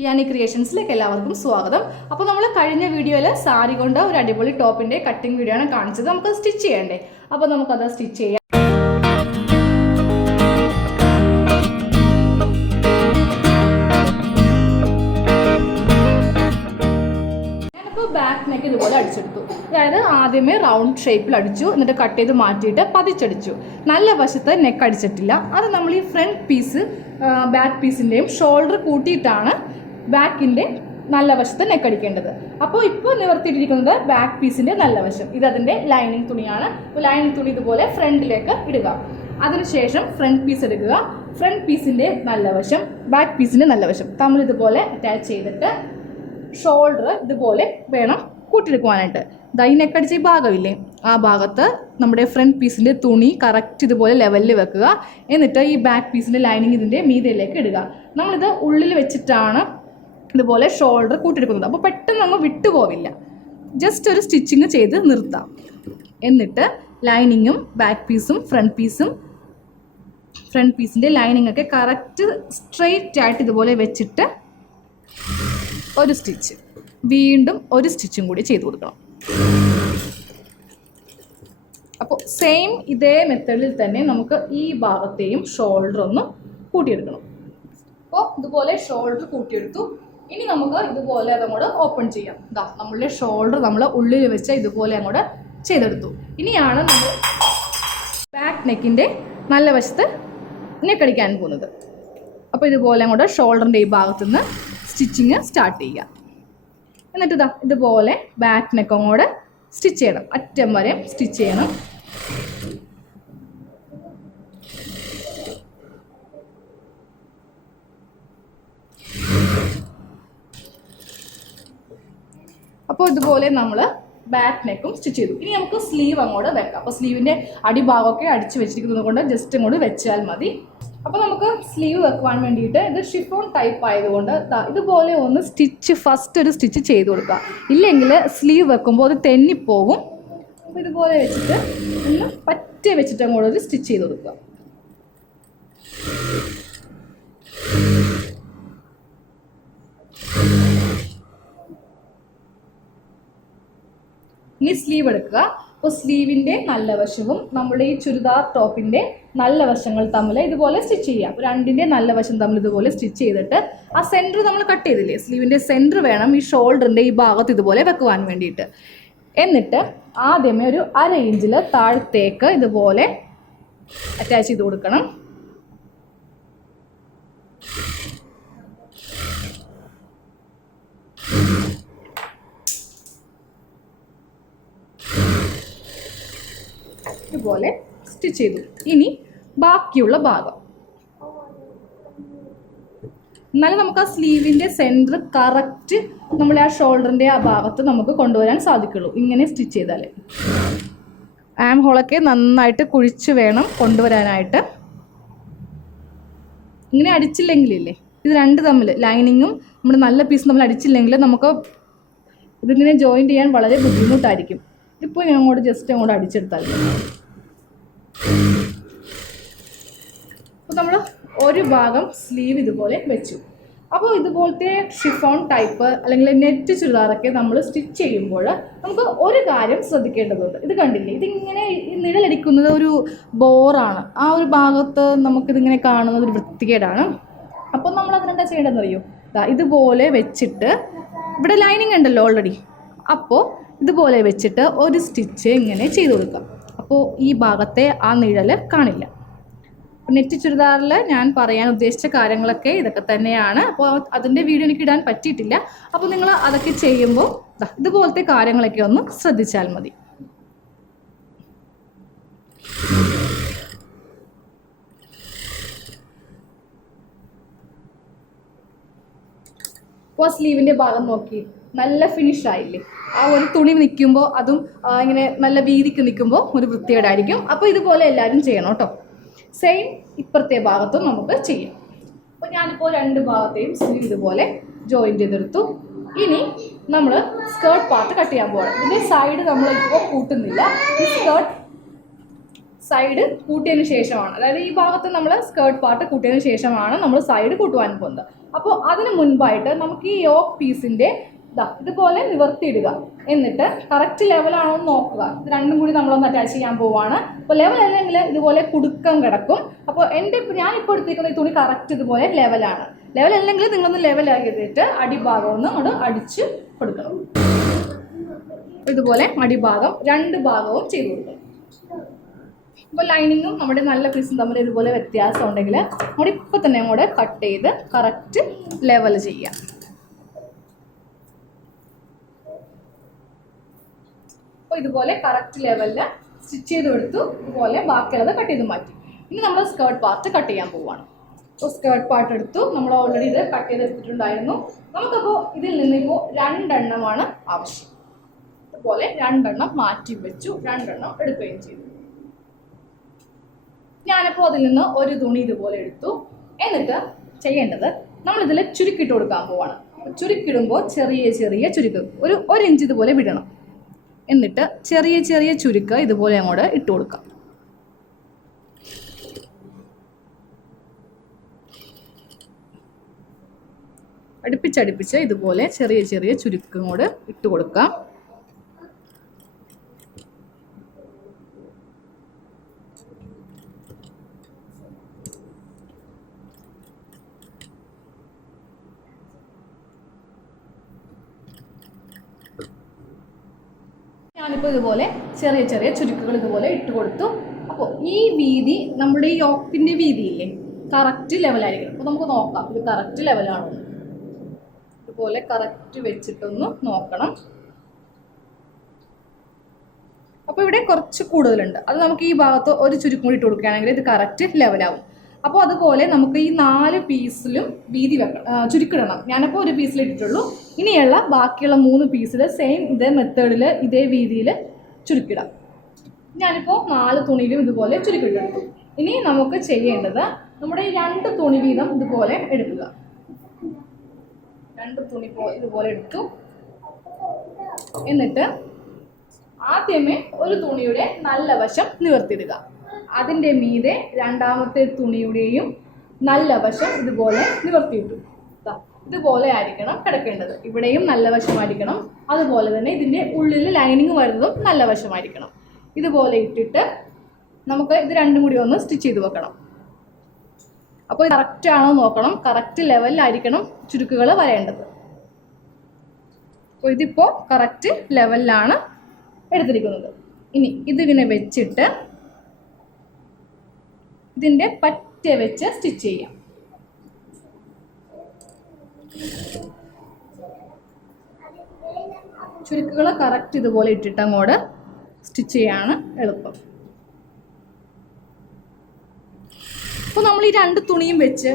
ഇയാനി ക്രിയേഷൻസിലേക്ക് എല്ലാവർക്കും സ്വാഗതം. അപ്പോൾ നമ്മൾ കഴിഞ്ഞ വീഡിയോയിൽ സാരി കൊണ്ട് ഒരു അടിപൊളി ടോപ്പിന്റെ കട്ടിംഗ് വീഡിയോ ആണ് കാണിച്ചത്. നമുക്ക് സ്റ്റിച്ച് ചെയ്യണ്ടേ? അപ്പോൾ നമുക്കത് സ്റ്റിച്ച് ചെയ്യാം. ബാക്ക് നെക്ക് ഇതുപോലെ അടിച്ചെടുത്തു. അതായത് ആദ്യമേ റൗണ്ട് ഷേപ്പിൽ അടിച്ചു, എന്നിട്ട് കട്ട് ചെയ്ത് മാറ്റിയിട്ട് പതിച്ചടിച്ചു. നല്ല വശത്ത് നെക്ക് അടിച്ചിട്ടില്ല. അത് നമ്മൾ ഈ ഫ്രണ്ട് പീസ് ബാക്ക് പീസിൻ്റെയും ഷോൾഡർ കൂട്ടിയിട്ടാണ് ബാക്കിൻ്റെ നല്ല വശത്ത് നെക്ക് അടിക്കേണ്ടത്. അപ്പോൾ ഇപ്പോൾ നിവർത്തിയിട്ടിരിക്കുന്നത് ബാക്ക് പീസിൻ്റെ നല്ല വശം. ഇതതിൻ്റെ ലൈനിങ് തുണിയാണ്. അപ്പോൾ ലൈനിങ് തുണി ഇതുപോലെ ഫ്രണ്ടിലേക്ക് ഇടുക. അതിനുശേഷം ഫ്രണ്ട് പീസ് എടുക്കുക. ഫ്രണ്ട് പീസിൻ്റെ നല്ല വശം ബാക്ക് പീസിൻ്റെ നല്ല വശം തമ്മിൽ ഇതുപോലെ അറ്റാച്ച് ചെയ്തിട്ട് ഷോൾഡർ ഇതുപോലെ വേണം കൂട്ടിയെടുക്കുവാനായിട്ട്. ഈ നെക്കടിച്ച ഈ ഭാഗമില്ലേ, ആ ഭാഗത്ത് നമ്മുടെ ഫ്രണ്ട് പീസിൻ്റെ തുണി കറക്റ്റ് ഇതുപോലെ ലെവലിൽ വെക്കുക. എന്നിട്ട് ഈ ബാക്ക് പീസിൻ്റെ ലൈനിങ് ഇതിൻ്റെ മീതയിലേക്ക് ഇടുക. നമ്മളിത് ഉള്ളിൽ വെച്ചിട്ടാണ് ഇതുപോലെ ഷോൾഡർ കൂട്ടിയെടുക്കുന്നത്. അപ്പോൾ പെട്ടെന്ന് അങ്ങ് വിട്ടുപോവില്ല. ജസ്റ്റ് ഒരു സ്റ്റിച്ചിങ് ചെയ്ത് നിർത്താം. എന്നിട്ട് ലൈനിങ്ങും ബാക്ക് പീസും ഫ്രണ്ട് പീസിൻ്റെ ലൈനിങ് ഒക്കെ കറക്റ്റ് സ്ട്രെയിറ്റ് ആയിട്ട് ഇതുപോലെ വെച്ചിട്ട് ഒരു സ്റ്റിച്ച്, വീണ്ടും ഒരു സ്റ്റിച്ചും കൂടി ചെയ്ത് കൊടുക്കണം. അപ്പോൾ സെയിം ഇതേ മെത്തേഡിൽ തന്നെ നമുക്ക് ഈ ഭാഗത്തെയും ഷോൾഡർ ഒന്ന് കൂട്ടിയെടുക്കണം. അപ്പോൾ ഇതുപോലെ ഷോൾഡർ കൂട്ടിയെടുത്തു. ഇനി നമുക്ക് ഇതുപോലെ അതങ്ങോട്ട് ഓപ്പൺ ചെയ്യാം. നമ്മളുടെ ഷോൾഡർ നമ്മൾ ഉള്ളിൽ വെച്ച് ഇതുപോലെ അങ്ങോട്ട് ചെയ്തെടുത്തു. ഇനിയാണ് നമ്മൾ ബാക്ക് നെക്കിൻ്റെ നല്ല വശത്ത് നെക്കടിക്കാൻ പോകുന്നത്. അപ്പോൾ ഇതുപോലെ അങ്ങോട്ട് ഷോൾഡറിൻ്റെ ഈ ഭാഗത്തുനിന്ന് സ്റ്റിച്ചിങ് സ്റ്റാർട്ട് ചെയ്യുക. എന്നിട്ട് ഇതുപോലെ ബാക്ക് നെക്ക് അങ്ങോട്ട് സ്റ്റിച്ച് ചെയ്യണം. അറ്റം വരെ സ്റ്റിച്ച് ചെയ്യണം. അപ്പോൾ ഇതുപോലെ നമ്മൾ ബാക്ക് നെക്കും സ്റ്റിച്ച് ചെയ്തു. ഇനി നമുക്ക് സ്ലീവ് അങ്ങോട്ട് വെക്കാം. അപ്പോൾ സ്ലീവിൻ്റെ അടിഭാഗമൊക്കെ അടിച്ച് വെച്ചിരിക്കുന്നത് കൊണ്ട് ജസ്റ്റ് അങ്ങോട്ട് വെച്ചാൽ മതി. അപ്പോൾ നമുക്ക് സ്ലീവ് വെക്കുവാൻ വേണ്ടിയിട്ട് ഇത് ഷിഫോൺ ടൈപ്പ് ആയതുകൊണ്ട് ഇതുപോലെ ഒന്ന് ഫസ്റ്റ് ഒരു സ്റ്റിച്ച് ചെയ്ത് കൊടുക്കുക. ഇല്ലെങ്കിൽ സ്ലീവ് വെക്കുമ്പോൾ അത് തെന്നിപ്പോകും. അപ്പോൾ ഇതുപോലെ വെച്ചിട്ട് ഒന്ന് പറ്റേ വെച്ചിട്ട് അങ്ങോട്ട് ഒരു സ്റ്റിച്ച് ചെയ്ത് കൊടുക്കുക. ഇനി സ്ലീവ് എടുക്കുക. അപ്പോൾ സ്ലീവിൻ്റെ നല്ല വശവും നമ്മുടെ ഈ ചുരിദാർ ടോപ്പിൻ്റെ നല്ല വശങ്ങൾ തമ്മിൽ ഇതുപോലെ സ്റ്റിച്ച് ചെയ്യാം. രണ്ടിൻ്റെ നല്ല വശം തമ്മിൽ ഇതുപോലെ സ്റ്റിച്ച് ചെയ്തിട്ട് ആ സെൻറ്റർ നമ്മൾ കട്ട് ചെയ്തില്ലേ, സ്ലീവിൻ്റെ സെൻറ്റർ വേണം ഈ ഷോൾഡറിൻ്റെ ഈ ഭാഗത്ത് ഇതുപോലെ വെക്കുവാൻ വേണ്ടിയിട്ട്. എന്നിട്ട് ആദ്യമേ ഒരു 1/2 ഇഞ്ചിൽ താഴത്തേക്ക് ഇതുപോലെ അറ്റാച്ച് ചെയ്ത് കൊടുക്കണം. ഇതുപോലെ സ്റ്റിച്ച് ചെയ്തു. ഇനി ബാക്കിയുള്ള ഭാഗം എന്നാലും നമുക്ക് ആ സ്ലീവിൻ്റെ സെൻറ്റർ കറക്റ്റ് നമ്മുടെ ആ ഷോൾഡറിൻ്റെ ആ ഭാഗത്ത് നമുക്ക് കൊണ്ടുവരാൻ സാധിക്കുള്ളൂ. ഇങ്ങനെ സ്റ്റിച്ച് ചെയ്താൽ ആം ഹോളൊക്കെ നന്നായിട്ട് കുഴിച്ച് വേണം കൊണ്ടുവരാനായിട്ട്. ഇങ്ങനെ അടിച്ചില്ലെങ്കിലില്ലേ, ഇത് രണ്ട് തമ്മിൽ ലൈനിങ്ങും നമ്മുടെ നല്ല പീസ് തമ്മിൽ അടിച്ചില്ലെങ്കിൽ നമുക്ക് ഇതിങ്ങനെ ജോയിൻറ്റ് ചെയ്യാൻ വളരെ ബുദ്ധിമുട്ടായിരിക്കും. ഇപ്പോൾ അങ്ങോട്ട് ജസ്റ്റ് അങ്ങോട്ട് അടിച്ചെടുത്താൽ അപ്പോൾ നമ്മൾ ഒരു ഭാഗം സ്ലീവ് ഇതുപോലെ വെച്ചു. അപ്പോൾ ഇതുപോലത്തെ ഷിഫോൺ ടൈപ്പ് അല്ലെങ്കിൽ നെറ്റ് ചുരിദാറൊക്കെ നമ്മൾ സ്റ്റിച്ച് ചെയ്യുമ്പോൾ നമുക്ക് ഒരു കാര്യം ശ്രദ്ധിക്കേണ്ടതുണ്ട്. ഇത് കണ്ടില്ലേ, ഇതിങ്ങനെ നിഴലടിക്കുന്നത് ഒരു ബോറാണ്. ആ ഒരു ഭാഗത്ത് നമുക്കിതിങ്ങനെ കാണുന്നത് ഒരു വൃത്തികേടാണ്. അപ്പോൾ നമ്മൾ അതിനെന്താ ചെയ്യേണ്ടതെന്ന് അറിയോ? ഇതുപോലെ വെച്ചിട്ട് ഇവിടെ ലൈനിങ് ഉണ്ടല്ലോ ഓൾറെഡി. അപ്പോൾ ഇതുപോലെ വെച്ചിട്ട് ഒരു സ്റ്റിച്ച് ഇങ്ങനെ ചെയ്ത് കൊടുക്കാം. അപ്പോൾ ഈ ഭാഗത്തെ ആ നിഴൽ കാണില്ല. നെറ്റ് ചുരിദാറിൽ ഞാൻ പറയാൻ ഉദ്ദേശിച്ച കാര്യങ്ങളൊക്കെ ഇതൊക്കെ തന്നെയാണ്. അപ്പോൾ അതിൻ്റെ വീഡിയോ എനിക്ക് ഇടാൻ പറ്റിയിട്ടില്ല. അപ്പോൾ നിങ്ങൾ അതൊക്കെ ചെയ്യുമ്പോൾ ഇതുപോലത്തെ കാര്യങ്ങളൊക്കെ ഒന്ന് ശ്രദ്ധിച്ചാൽ മതി. അപ്പോൾ സ്ലീവിൻ്റെ ഭാഗം നോക്കി നല്ല ഫിനിഷ് ആയില്ലേ? ആ ഒരു തുണി നിൽക്കുമ്പോൾ അതും ഇങ്ങനെ നല്ല വീതിക്ക് നിൽക്കുമ്പോൾ ഒരു വൃത്തികേടായിരിക്കും. അപ്പോൾ ഇതുപോലെ എല്ലാവരും ചെയ്യണം കേട്ടോ. സെയിം ഇപ്പുറത്തെ ഭാഗത്തും നമുക്ക് ചെയ്യാം. അപ്പോൾ ഞാനിപ്പോൾ രണ്ട് ഭാഗത്തെയും സ്ലീവ് ഇതുപോലെ ജോയിൻ ചെയ്തെടുത്തു. ഇനി നമ്മൾ സ്കേർട്ട് പാർട്ട് കട്ട് ചെയ്യാൻ പോകണം. ഇതിൻ്റെ സൈഡ് നമ്മളിപ്പോൾ കൂട്ടുന്നില്ല. ഈ സൈഡ് കൂട്ടിയതിന് ശേഷമാണ്, അതായത് ഈ ഭാഗത്ത് നമ്മൾ സ്കേർട്ട് പാർട്ട് കൂട്ടിയതിന് ശേഷമാണ് നമ്മൾ സൈഡ് കൂട്ടുവാൻ പോകുന്നത്. അപ്പോൾ അതിന് മുൻപായിട്ട് നമുക്ക് ഈ യോക്ക് പീസിൻ്റെ ഇതുപോലെ നിവർത്തിയിടുക. എന്നിട്ട് കറക്റ്റ് ലെവലാണോ എന്ന് നോക്കുക. ഇത് രണ്ടും കൂടി നമ്മളൊന്ന് അറ്റാച്ച് ചെയ്യാൻ പോവുകയാണ്. അപ്പോൾ ലെവൽ അല്ലെങ്കിൽ ഇതുപോലെ കുടുക്കം കിടക്കും. അപ്പോൾ ഞാനിപ്പോൾ എടുത്തിരിക്കുന്ന ഈ തുണി കറക്റ്റ് ഇതുപോലെ ലെവലാണ്. ലെവൽ അല്ലെങ്കിൽ നിങ്ങളൊന്ന് ലെവലാക്കിയിട്ട് അടിഭാഗം ഒന്ന് അങ്ങോട്ട് അടിച്ച് കൊടുക്കണം. ഇതുപോലെ അടിഭാഗം രണ്ട് ഭാഗവും ചെയ്ത് കൊടുക്കണം. ഇപ്പോൾ ലൈനിങ്ങും നമ്മുടെ നല്ല പീസും തമ്മിൽ ഇതുപോലെ വ്യത്യാസം ഉണ്ടെങ്കിൽ നമ്മൾ ഇപ്പോൾ തന്നെ അങ്ങോട്ട് കട്ട് ചെയ്ത് കറക്റ്റ് ലെവൽ ചെയ്യാം. അപ്പോൾ ഇതുപോലെ കറക്റ്റ് ലെവലിൽ സ്റ്റിച്ച് ചെയ്ത് കൊടുത്തു. ഇതുപോലെ ബാക്കിയുള്ളത് കട്ട് ചെയ്ത് മാറ്റി. ഇനി നമ്മൾ സ്കേർട്ട് പാർട്ട് കട്ട് ചെയ്യാൻ പോവുകയാണ്. അപ്പോൾ സ്കേർട്ട് പാർട്ട് എടുത്തു. നമ്മൾ ഓൾറെഡി ഇത് കട്ട് ചെയ്തെടുത്തിട്ടുണ്ടായിരുന്നു. നമുക്കപ്പോൾ ഇതിൽ നിന്ന് ഇപ്പോൾ 2 എണ്ണമാണ് ആവശ്യം. ഇതുപോലെ 2 എണ്ണം മാറ്റി വെച്ചു, 2 എണ്ണം എടുക്കുകയും ചെയ്തു. ഞാനിപ്പോൾ അതിൽ നിന്ന് ഒരു തുണി ഇതുപോലെ എടുത്തു. എന്നിട്ട് ചെയ്യേണ്ടത് നമ്മളിതിൽ ചുരുക്കിട്ട് കൊടുക്കാൻ പോവാണ്. ചുരുക്കിടുമ്പോൾ ചെറിയ ചെറിയ ചുരുക്ക് ഒരു ഇഞ്ച് ഇതുപോലെ വിടണം. എന്നിട്ട് ചെറിയ ചെറിയ ചുരുക്ക് ഇതുപോലെ അങ്ങോട്ട് ഇട്ട് കൊടുക്കാം. അടുപ്പിച്ചടുപ്പിച്ച് ഇതുപോലെ ചെറിയ ചെറിയ ചുരുക്കം കൂടെ ഇട്ട് കൊടുക്കാം. ഞാനിപ്പോൾ ഇതുപോലെ ചെറിയ ചെറിയ ചുരുക്കുകൾ ഇതുപോലെ ഇട്ട് കൊടുത്തു. അപ്പോൾ ഈ വീതി നമ്മുടെ ഈ യോക്കിൻ്റെ വീതിയില്ലേ കറക്റ്റ് ലെവലായിരിക്കണം. അപ്പോൾ നമുക്ക് നോക്കാം ഇത് കറക്റ്റ് ലെവലാണോ. ഇതുപോലെ കറക്റ്റ് വെച്ചിട്ടൊന്ന് നോക്കണം. അപ്പോൾ ഇവിടെ കുറച്ച് കൂടുതലുണ്ട്. അത് നമുക്ക് ഈ ഭാഗത്ത് ഒരു ചുരുക്കം കൂടി ഇട്ട് കൊടുക്കുകയാണെങ്കിൽ ഇത് കറക്റ്റ് ലെവലാവും. അപ്പോൾ അതുപോലെ നമുക്ക് ഈ 4 പീസിലും വീതി ചുരുക്കിടണം. ഞാനപ്പോൾ ഒരു പീസിൽ ഇട്ടിട്ടുള്ളൂ. ഇനിയുള്ള ബാക്കിയുള്ള 3 പീസിൽ സെയിം ഇതേ മെത്തേഡിൽ ഇതേ വീതിയിൽ ചുരുക്കിടാം. ഞാനിപ്പോൾ 4 തുണിയിലും ഇതുപോലെ ചുരുക്കിട്ടെടുത്തു. ഇനി നമുക്ക് ചെയ്യേണ്ടത് നമ്മുടെ 2 തുണി വീതം ഇതുപോലെ എടുക്കുക. 2 തുണി ഇതുപോലെ എടുത്തു. എന്നിട്ട് ആദ്യമേ ഒരു തുണിയുടെ നല്ല വശം നിവർത്തിയിടുക. അതിൻ്റെ മീതെ രണ്ടാമത്തെ തുണിയുടെയും നല്ല വശം ഇതുപോലെ നിവർത്തിയിട്ടു. ഇതുപോലെ ആയിരിക്കണം കിടക്കേണ്ടത്. ഇവിടെയും നല്ല വശമായിരിക്കണം. അതുപോലെ തന്നെ ഇതിൻ്റെ ഉള്ളിൽ ലൈനിങ് വരുന്നതും നല്ല വശമായിരിക്കണം. ഇതുപോലെ ഇട്ടിട്ട് നമുക്ക് ഇത് രണ്ടും കൂടി ഒന്ന് സ്റ്റിച്ച് ചെയ്ത് വെക്കണം. അപ്പോൾ കറക്റ്റ് ആണോ നോക്കണം. കറക്റ്റ് ലെവലിലായിരിക്കണം ചുരുക്കുകൾ വരേണ്ടത്. അപ്പോൾ ഇതിപ്പോൾ കറക്റ്റ് ലെവലിലാണ് എടുത്തിരിക്കുന്നത്. ഇനി ഇതിങ്ങനെ വെച്ചിട്ട് ഇതിൻ്റെ പറ്റ വെച്ച് സ്റ്റിച്ച് ചെയ്യാം. ചുരുക്കുകൾ കറക്റ്റ് ഇതുപോലെ ഇട്ടിട്ട് അങ്ങോട്ട് സ്റ്റിച്ച് ചെയ്യാണ് എളുപ്പം. അപ്പോൾ നമ്മൾ ഈ 2 തുണിയും വെച്ച്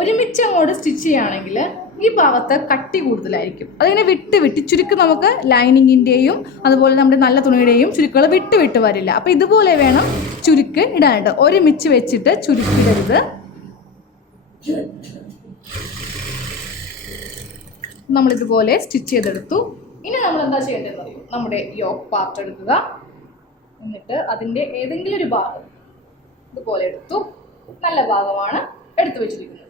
ഒരുമിച്ച് അങ്ങോട്ട് സ്റ്റിച്ച് ചെയ്യുകയാണെങ്കിൽ ഈ ഭാഗത്ത് കട്ടി കൂടുതലായിരിക്കും. അതിങ്ങനെ വിട്ട് ചുരുക്ക് നമുക്ക് ലൈനിങ്ങിൻ്റെയും അതുപോലെ നമ്മുടെ നല്ല തുണിയുടെയും ചുരുക്കുകൾ വിട്ട് വരില്ല. അപ്പോൾ ഇതുപോലെ വേണം ചുരുക്ക് ഇടാനായിട്ട്. ഒരുമിച്ച് വെച്ചിട്ട് ചുരുക്കിടരുത്. നമ്മളിതുപോലെ സ്റ്റിച്ച് ചെയ്തെടുത്തു. ഇനി നമ്മൾ എന്താ ചെയ്യേണ്ടതെന്ന് അറിയും. നമ്മുടെ യോക്ക് പാർട്ട് എടുക്കുക. എന്നിട്ട് അതിൻ്റെ ഏതെങ്കിലും ഒരു ഭാഗം ഇതുപോലെ എടുത്തു. നല്ല ഭാഗമാണ് എടുത്തു വെച്ചിരിക്കുന്നത്.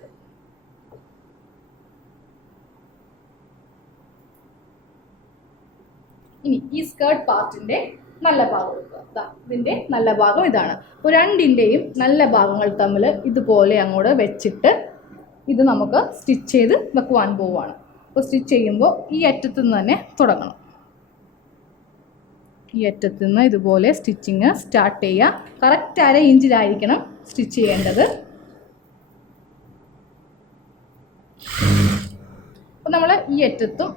ഇനി ഈ സ്കേർട്ട് പാർട്ടിൻ്റെ നല്ല ഭാഗം എടുക്കുക. ഇതിൻ്റെ നല്ല ഭാഗം ഇതാണ്. അപ്പോൾ രണ്ടിൻ്റെയും നല്ല ഭാഗങ്ങൾ തമ്മിൽ ഇതുപോലെ അങ്ങോട്ട് വെച്ചിട്ട് ഇത് നമുക്ക് സ്റ്റിച്ച് ചെയ്ത് വെക്കുവാൻ പോവുകയാണ്. അപ്പോൾ സ്റ്റിച്ച് ചെയ്യുമ്പോൾ ഈ അറ്റത്തു നിന്ന് തന്നെ തുടങ്ങണം. ഈ അറ്റത്തു നിന്ന് ഇതുപോലെ സ്റ്റിച്ചിങ് സ്റ്റാർട്ട് ചെയ്യുക. കറക്റ്റ് 1/2 ഇഞ്ചിലായിരിക്കണം സ്റ്റിച്ച് ചെയ്യേണ്ടത്. അപ്പോൾ നമ്മൾ ഈ അറ്റത്തും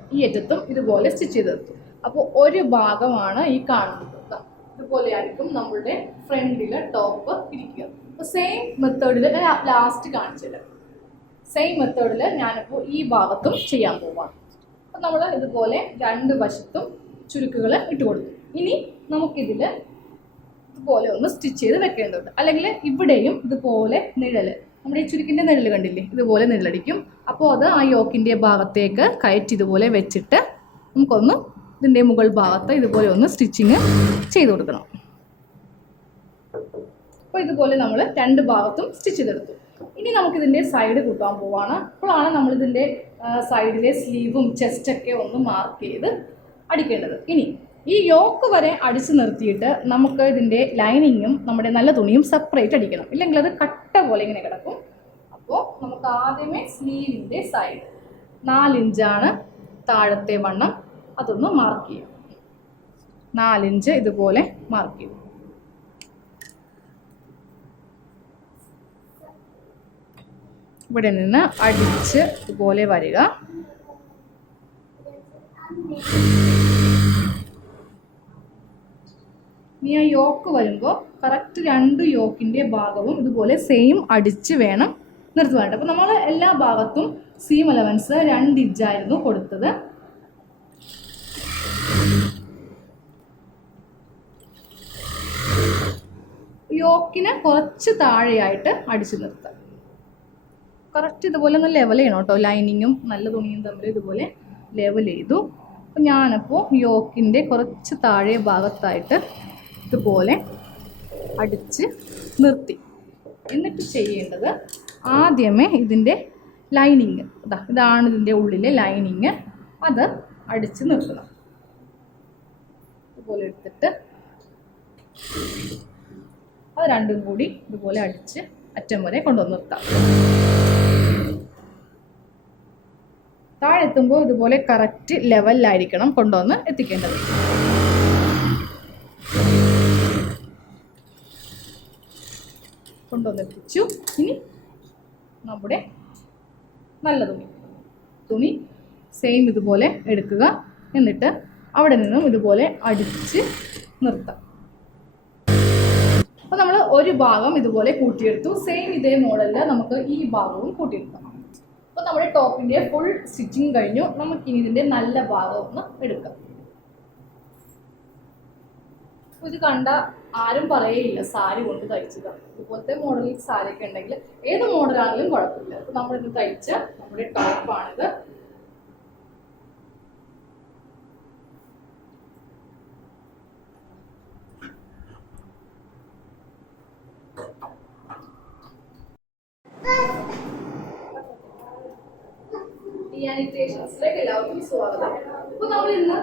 ഇതുപോലെ സ്റ്റിച്ച് ചെയ്തെടുത്തു. അപ്പോൾ ഒരു ഭാഗമാണ് ഈ കാണുന്നത്. ഇതുപോലെ ആയിരിക്കും നമ്മളുടെ ഫ്രണ്ടിലെ ടോപ്പ് ഇരിക്കുക. അപ്പോൾ സെയിം മെത്തേഡിൽ ലാസ്റ്റ് കാണിച്ചില്ല. സെയിം മെത്തേഡിൽ ഞാനിപ്പോൾ ഈ ഭാഗത്തും ചെയ്യാൻ പോവാണ്. അപ്പോൾ നമ്മൾ ഇതുപോലെ 2 വശത്തും ചുരുക്കുകൾ ഇട്ട് കൊടുത്തു. ഇനി നമുക്കിതിൽ ഇതുപോലെ ഒന്ന് സ്റ്റിച്ച് ചെയ്ത് വെക്കേണ്ടതുണ്ട്. അല്ലെങ്കിൽ ഇവിടെയും ഇതുപോലെ നിഴല്, നമ്മുടെ ഈ ചുരുക്കിൻ്റെ നിഴല് കണ്ടില്ലേ, ഇതുപോലെ നിഴലടിക്കും. അപ്പോൾ അത് ആ യോക്കിൻ്റെ ഭാഗത്തേക്ക് കയറ്റി ഇതുപോലെ വെച്ചിട്ട് നമുക്കൊന്ന് ഇതിൻ്റെ മുകൾ ഭാഗത്ത് ഇതുപോലെ ഒന്ന് സ്റ്റിച്ചിങ് ചെയ്ത് കൊടുക്കണം. അപ്പോൾ ഇതുപോലെ നമ്മൾ രണ്ട് ഭാഗത്തും സ്റ്റിച്ച് ചെയ്തെടുത്തു. ഇനി നമുക്കിതിൻ്റെ സൈഡ് കൂട്ടാൻ പോവാണ്. അപ്പോഴാണ് നമ്മളിതിൻ്റെ സൈഡിലെ സ്ലീവും ചെസ്റ്റൊക്കെ ഒന്ന് മാർക്ക് ചെയ്ത് അടിക്കേണ്ടത്. ഇനി ഈ യോക്ക് വരെ അടിച്ച് നിർത്തിയിട്ട് നമുക്ക് ഇതിൻ്റെ ലൈനിങ്ങും നമ്മുടെ നല്ല തുണിയും സെപ്പറേറ്റ് അടിക്കണം, ഇല്ലെങ്കിൽ അത് കട്ട പോലെ ഇങ്ങനെ കിടക്കും. അപ്പോൾ നമുക്ക് ആദ്യമേ സ്ലീവിൻ്റെ സൈഡ് 4 ഇഞ്ചാണ് താഴത്തെ വണ്ണം, അതൊന്ന് മാർക്ക് ചെയ്യാം. 4 ഇഞ്ച് ഇതുപോലെ മാർക്ക് ചെയ്യും. ഇവിടെ നിന്ന് അടിച്ച് ഇതുപോലെ വരിക. ഇനി ആ യോക്ക് വരുമ്പോൾ കറക്റ്റ് 2 യോക്കിൻ്റെ ഭാഗവും ഇതുപോലെ സെയിം അടിച്ച് വേണം നിർത്തുവാനായിട്ട്. അപ്പോൾ നമ്മൾ എല്ലാ ഭാഗത്തും സീം അലവൻസ് 2 ഇഞ്ചായിരുന്നു കൊടുത്തത്. യോക്കിന് കുറച്ച് താഴെയായിട്ട് അടിച്ചു നിർത്താം. കറക്റ്റ് ഇതുപോലെ ഒന്ന് ലെവൽ ചെയ്യണം കേട്ടോ. ലൈനിങ്ങും നല്ല തുണിയും തമ്മിൽ ഇതുപോലെ ലെവൽ ചെയ്തു. അപ്പോൾ ഞാനപ്പോൾ യോക്കിൻ്റെ കുറച്ച് താഴെ ഭാഗത്തായിട്ട് ഇതുപോലെ അടിച്ച് നിർത്തി. എന്നിട്ട് ചെയ്യേണ്ടത് ആദ്യമേ ഇതിൻ്റെ ലൈനിങ്, ഇതാണ് ഇതിൻ്റെ ഉള്ളിലെ ലൈനിങ്, അത് അടിച്ച് നിർത്തണം. ഇതുപോലെ എടുത്തിട്ട് അത് രണ്ടും കൂടി ഇതുപോലെ അടിച്ച് അറ്റം വരെ കൊണ്ടുവന്ന് നിർത്താം. താഴെ എത്തുമ്പോൾ ഇതുപോലെ കറക്റ്റ് ലെവലിലായിരിക്കണം കൊണ്ടുവന്ന് എത്തിക്കേണ്ടത്. കൊണ്ടുവന്നെത്തിച്ചു. ഇനി നമ്മുടെ നല്ല തുണി സെയിം ഇതുപോലെ എടുക്കുക. എന്നിട്ട് അവിടെ നിന്നും ഇതുപോലെ അടിച്ച് നിർത്താം. അപ്പോൾ നമ്മൾ ഒരു ഭാഗം ഇതുപോലെ കൂട്ടിയെടുത്തു. സെയിം ഇതേ മോഡലിൽ നമുക്ക് ഈ ഭാഗവും കൂട്ടിയെടുക്കാം. അപ്പോൾ നമ്മുടെ ടോപ്പിൻ്റെ ഫുൾ സ്റ്റിച്ചിങ് കഴിഞ്ഞു. നമുക്കിനി ഇതിൻ്റെ നല്ല ഭാഗം ഒന്ന് എടുക്കാം. ഇത് കണ്ട ആരും പറയേയില്ല സാരി കൊണ്ട് തയ്ച്ചത്. ഇതുപോലത്തെ മോഡലിൽ സാരിയൊക്കെ ഉണ്ടെങ്കിൽ ഏത് മോഡലാണെങ്കിലും കുഴപ്പമില്ല. അപ്പോൾ നമ്മളിത് തയ്ച്ച നമ്മുടെ ടോപ്പാണിത്. എല്ലാവർക്കും സ്വാഗതം. അപ്പോൾ നമ്മൾ ഇന്ന്